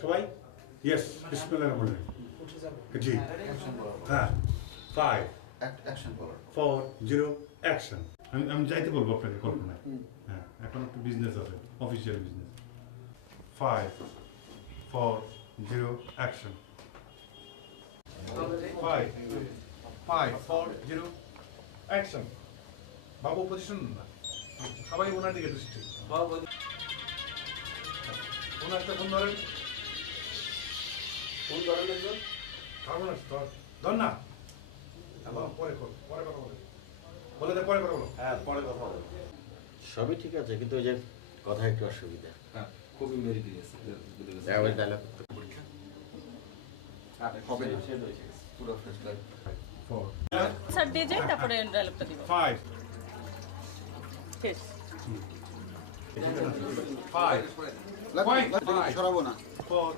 সবাই ইয়েস বিসমিল্লাহির রহমানির রহিম জি হ্যাঁ 5 অ্যাকশন বলো 4 0 অ্যাকশন আমি যাইতে বলবো আপনাকে কল্পনায় হ্যাঁ এখন একটা বিজনেস আছে অফিসিয়াল বিজনেস 5 4 0 অ্যাকশন 5 4 0 অ্যাকশন বাবু পজিশন না সবাই ওনার দিকে দৃষ্টি ওনারটা ফোন ধরেন একজন কারণ আছে ধর না পরে কথা বলে দে পরে কথা বলো হ্যাঁ পরে কথা বলবো। সবই ঠিক আছে কিন্তু ওই যে কথা একটু অসুবিধা। হ্যাঁ খুবই মেরি দিয়েছে ওই ডায়লগ হবে না পুরো ফ্রেশ লাইফ 4 স্যার দিয়ে যাই তারপরে ডায়লগটা দিব 5 শেষ 5 সরাবো না 4